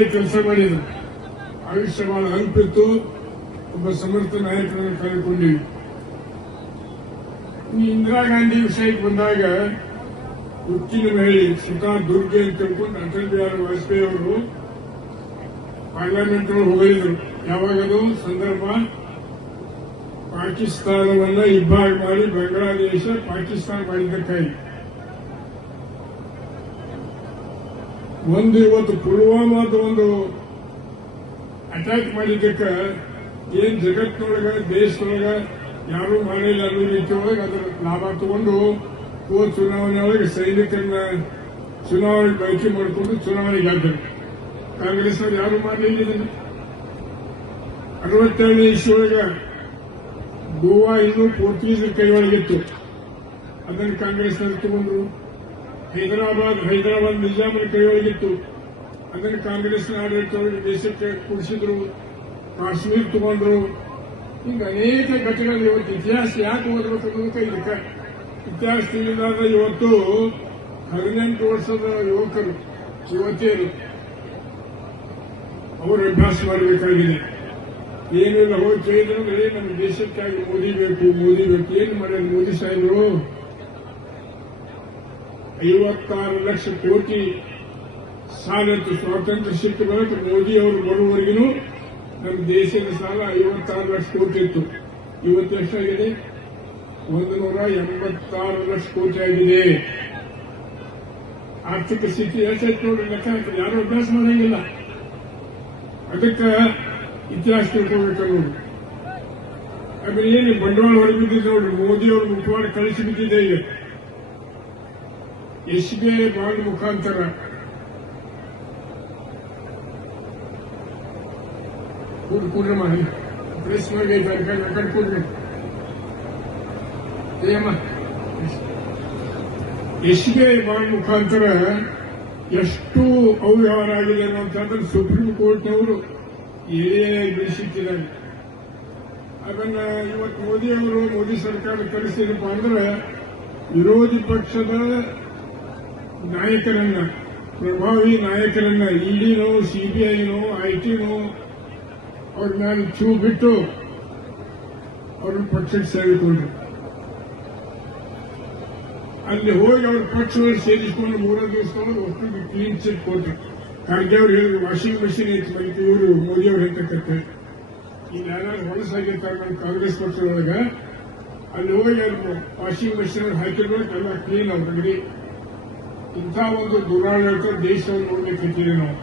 ಕೆಲಸ ಮಾಡಿದ್ರು. ಆಯುಷ್ಯ ಬಹಳ ಅಲ್ಪಿತ್ತು. ಒಬ್ಬ ಸಮರ್ಥ ನಾಯಕರನ್ನು ಕಳೆದುಕೊಂಡಿವಿ. ಇಂದಿರಾ ಗಾಂಧಿ ವಿಷಯಕ್ಕೆ ಬಂದಾಗ ಉಕ್ಕಿನ ಮಹಿಳೆ ಸ್ವತಃ ದುರ್ಗೆ ಅಂತ ತಿಳ್ಕೊಂಡು ಅಟಲ್ ಬಿಹಾರಿ ವಾಜಪೇಯಿ ಅವರು ಪಾರ್ಲಿಮೆಂಟ್ ಹೋಗಿದ್ರು. ಯಾವಾಗದು ಸಂದರ್ಭ ಪಾಕಿಸ್ತಾನವನ್ನ ಇಬ್ಬಾಗ ಮಾಡಿ ಬಾಂಗ್ಲಾದೇಶ ಪಾಕಿಸ್ತಾನ ಮಾಡಿದ್ದಕ್ಕಾಗಿ ಇವತ್ತು ಪುಲ್ವಾಮಾದ ಒಂದು ಅಟ್ಯಾಕ್ ಮಾಡಿದ್ದಕ್ಕೆ ಏನ್ ಜಗತ್ತಿನೊಳಗ ದೇಶದೊಳಗ ಯಾರು ಮಾಡಿಲ್ಲ ಅನ್ನೋ ರೀತಿಯೊಳಗೆ ಅದರ ಲಾಭ ತಗೊಂಡು ಚುನಾವಣೆ ಒಳಗೆ ಸೈನಿಕರನ್ನ ಚುನಾವಣೆ ಬಳಕೆ ಮಾಡಿಕೊಂಡು ಚುನಾವಣೆ ಗೆದ್ದರು. ಕಾಂಗ್ರೆಸ್ ಅವರು ಯಾರು ಮಾಡಲಿಲ್ಲ. 67ನೇ ಇಸ್ವಿಯೊಳಗ ಗೋವಾ ಇನ್ನೂ ಪೋರ್ಚುಗೀಸರ ಕೈಯೊಳಗಿತ್ತು. ಅದನ್ನು ಕಾಂಗ್ರೆಸ್ನವರು ತಗೊಂಡ್ರು. ಹೈದರಾಬಾದ್ ನಿಜಾಮನ ಕೈಯೊಳಗಿತ್ತು. ಅದನ್ನು ಕಾಂಗ್ರೆಸ್ನ ಆಡಳಿತದೊಳಗೆ ದೇಶಕ್ಕೆ ಕುಡಿಸಿದ್ರು. ಕಾಶ್ಮೀರ ತಗೊಂಡ್ರು. ಹಿಂಗ ಅನೇಕ ಘಟನೆಗಳು. ಇವತ್ತು ಇತಿಹಾಸ ಯಾಕೆ ಓದಬೇಕು ಅನ್ನೋದಕ್ಕೆ ಇದಕ್ಕೆ ಇತಿಹಾಸ ತಿಳಿದಾಗ ಇವತ್ತು 18 ವರ್ಷದ ಯುವಕರು ಯುವತಿಯರು ಅವರು ಅಭ್ಯಾಸ ಮಾಡಬೇಕಾಗಿದೆ. ಏನಿಲ್ಲ ಹೋಗಿ ಕೇಳಿದ್ರೆ ನಮ್ಮ ದೇಶಕ್ಕಾಗಿ ಮೋದಿ ಬೇಕು. ಏನು ಮಾಡ್ಯಾರ ಮೋದಿ ಸಾಹೇಬರು? 56 ಲಕ್ಷ ಕೋಟಿ ಸಾಲ ಸ್ವಾತಂತ್ರ್ಯ ಸಿಕ್ಕ ಬಳಿಕ ಮೋದಿ ಅವರು ಬರುವವರೆಗೂ ನಮ್ಮ ದೇಶದ ಸಾಲ 56 ಲಕ್ಷ ಕೋಟಿ ಇತ್ತು. ಇವತ್ತು ಎಷ್ಟಾಗಿದೆ? 186 ಲಕ್ಷ ಕೋಟಿ ಆಗಿದೆ. ಆರ್ಥಿಕ ಸ್ಥಿತಿ ಎಷ್ಟಾಯ್ತು ನೋಡಿ, ಲೆಕ್ಕ ಹಾಕಿದ್ರೆ ಯಾರು ಅಭ್ಯಾಸ ಮಾಡಂಗಿಲ್ಲ. ಅದಕ್ಕೆ ಇತಿಹಾಸ ತಿಳ್ಕೋಬೇಕು ನೋಡಿ. ಆಮೇಲೆ ಏನು ಬಂಡವಾಳ ಹೊರಬಿದ್ದಿದೆ ನೋಡಿ. ಮೋದಿ ಅವರು ಮುಖವಾಡ ಕಳಿಸಿ ಬಿದ್ದಿದೆ. ಈಗ SBI ಬಾಂಡ್ ಮುಖಾಂತರ ಕೂಡ್ರೆ ಮಾಡಿ ಪ್ರೆಸ್ ಮಾಡಿ ಕಟ್ಕೊಡ್ರಿ. SBI ಬಾಂಡ್ ಮುಖಾಂತರ ಎಷ್ಟು ಅವ್ಯವಹಾರ ಆಗಿದೆ ಅನ್ನೋಂಥದ್ದು ಸುಪ್ರೀಂ ಕೋರ್ಟ್ನವರು ಏರಿಯಾಗಿ ಬಿಡಿಸಿಟ್ಟಿದ್ದಾರೆ. ಅದನ್ನ ಇವತ್ತು ಮೋದಿ ಸರ್ಕಾರ ಕಳಿಸಿದಪ್ಪ ಅಂದ್ರೆ ವಿರೋಧಿ ಪಕ್ಷದ ನಾಯಕರನ್ನ, ಪ್ರಭಾವಿ ನಾಯಕರನ್ನ, ಇಡಿನೋ ಸಿಬಿಐನೋ ಐಟಿನೋ ಅವ್ರ ಮೇಲೆ ಚೂ ಬಿಟ್ಟು ಅವ್ರ ಪಕ್ಷಕ್ಕೆ ಸೇರಿಕೊಂಡ್ರು. ಅಲ್ಲಿ ಹೋಗಿ ಅವ್ರ ಪಕ್ಷವನ್ನು ಸೇರಿಸಿಕೊಂಡು 3 ದಿವಸದೊಳಗೆ ಒಟ್ಟಿಗೆ ಕ್ಲೀನ್ ಚಿಟ್ ಕೊಟ್ಟರು. ಖರ್ಗೆ ಅವ್ರು ಹೇಳಿದ್ರು ವಾಷಿಂಗ್ ಮಷಿನ್ ಐತಿ ಬರೀತಿ ಇವರು ಮೋದಿ ಅವ್ರು ಹೇಳ್ತಕ್ಕಂತೆ. ಇಲ್ಲಿ ಯಾರು ಹೊಲಸಾಗಿರ್ತಾರೆ ನಮ್ಮ ಕಾಂಗ್ರೆಸ್ ಪಕ್ಷದೊಳಗ. ಅಲ್ಲಿ ಹೋಗಿ ಅವ್ರು ವಾಷಿಂಗ್ ಮಷಿನ್ ಹಾಕಿರ್ಬೇಕು, ಎಲ್ಲ ಕ್ಲೀನ್ ಅವ್ರ ಅಂಗಡಿ. ಇಂಥ ಒಂದು ದುರಾಡಳಿತ ದೇಶವನ್ನು ನೋಡ್ಲಿಕ್ಕೆ ನಾವು